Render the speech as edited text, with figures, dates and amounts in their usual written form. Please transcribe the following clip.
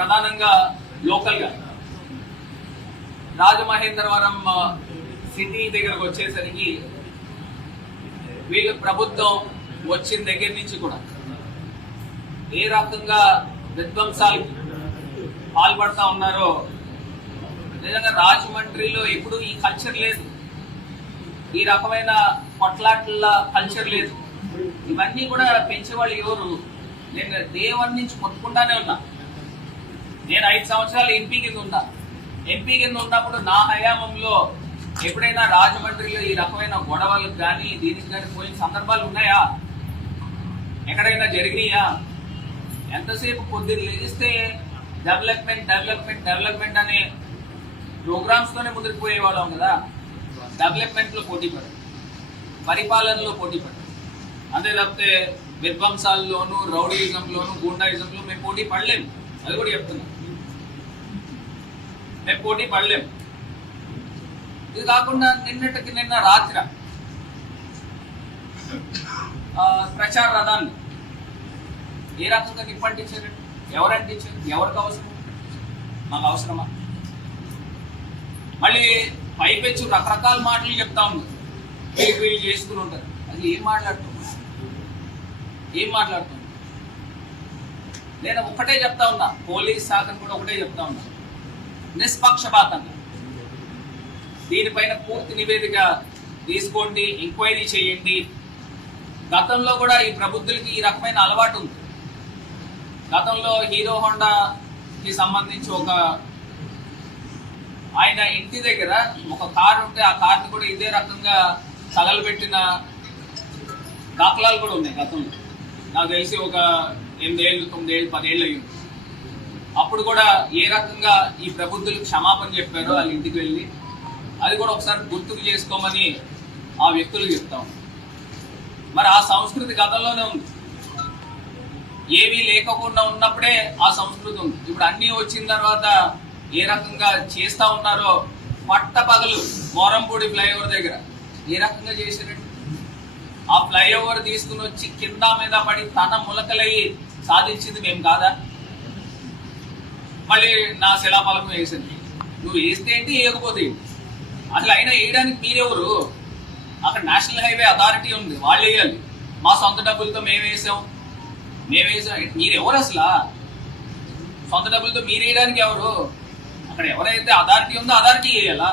ప్రధానంగా లోకల్గా రాజమహేంద్రవరం సిటీ దగ్గరకు వచ్చేసరికి వీళ్ళు ప్రభుత్వం వచ్చిన దగ్గర నుంచి కూడా ఏ రకంగా విధ్వంసాలకి పాల్పడతా ఉన్నారో, నిజంగా రాజమండ్రిలో ఎప్పుడు ఈ కల్చర్ లేదు, ఈ రకమైన కొట్లాట్ల కల్చర్ లేదు. ఇవన్నీ కూడా పెంచేవాళ్ళు ఎవరు? నేను దేవన్ నుంచి మొత్తుకుంటానే ఉన్నా. నేను 5 సంవత్సరాలు ఎంపీ కింద ఉన్నా. ఎంపీ కింద ఉన్నప్పుడు నా హయాంలో ఎప్పుడైనా రాజమండ్రిలో ఈ రకమైన గొడవలకు కానీ దీనికి కానీ పోయిన సందర్భాలు ఉన్నాయా? ఎక్కడైనా జరిగినాయా? ఎంతసేపు పొద్దున్న లెగిస్తే డెవలప్మెంట్ డెవలప్మెంట్ డెవలప్మెంట్ అనే ప్రోగ్రామ్స్ తోనే ముందుకు పోయేవాళ్ళం కదా. డెవలప్మెంట్ లో పోటీ పడదు, పరిపాలనలో పోటీ పడదు. అంతే తప్పితే విధ్వంసాల్లోనూ రౌడీయిజంలోనూ గూండాయిజంలో మేము పోటీ పడలేము. అది కూడా చెప్తున్నాం, మేము పోటీ పడలేము. ఇది కాకుండా నిన్న రాత్రి ప్రచార రథాన్ని ఏ రకంగా నిప్పంటించారండి? ఎవరు అంటించారు? ఎవరికి అవసరం? మాకు అవసరమా? మళ్ళీ పైపెచ్చు రకరకాల మాటలు చెప్తా ఉంది, వీళ్ళు చేసుకుని ఉంటారు. అది ఏం మాట్లాడుతుంది? నేను ఒకటే చెప్తా ఉన్నా, పోలీస్ శాఖను కూడా ఒకటే చెప్తా ఉన్నా, నిష్పక్షపాతంగా దీనిపైన పూర్తి నివేదిక తీసుకోండి, ఎంక్వైరీ చేయండి. గతంలో కూడా ఈ ప్రబుద్ధులకి ఈ రకమైన అలవాటు ఉంది. గతంలో హీరో హోండాకి సంబంధించి ఆయన ఇంటి దగ్గర ఒక కారు ఉంటే ఆ కార్ని కూడా ఇదే రకంగా తగలబెట్టిన దాఖలాలు కూడా ఉన్నాయి గతంలో. నాకు తెలిసి ఒక 8 ఏళ్ళు 9 ఏళ్ళు 10 ఏళ్ళు అయ్యింది. అప్పుడు కూడా ఏ రకంగా ఈ ప్రబుద్ధులకు క్షమాపణ చెప్పారో వాళ్ళ ఇంటికి వెళ్ళి, అది కూడా ఒకసారి గుర్తుకు చేసుకోమని ఆ వ్యక్తులు చెప్తాం. మరి ఆ సంస్కృతి గతంలోనే ఉంది. ఏమీ లేకుండా ఉన్నప్పుడే ఆ సంస్కృతి ఉంది. ఇప్పుడు అన్నీ వచ్చిన తర్వాత ఏ రకంగా చేస్తా ఉన్నారో, పట్టపగలు మోరంపూడి ఫ్లైఓవర్ దగ్గర ఏ రకంగా చేశారండి? ఆ ఫ్లైఓవర్ తీసుకుని వచ్చి కింద మీద పడి తన ములకలయ్యి సాధించింది మేము కాదా? మళ్ళీ నా శిలాఫలకం వేసింది. నువ్వు వేస్తే ఏంటి, వేయకపోతే అసలు అయినా వేయడానికి మీరెవరు? అక్కడ నేషనల్ హైవే అథారిటీ ఉంది, వాళ్ళు వేయాలి. మా సొంత డబ్బులతో మేము వేసాం. మీరెవరు అసలు? సొంత డబ్బులతో మీరు వేయడానికి ఎవరు? అక్కడ ఎవరైతే అథారిటీ ఉందో అథారిటీ వేయాలా?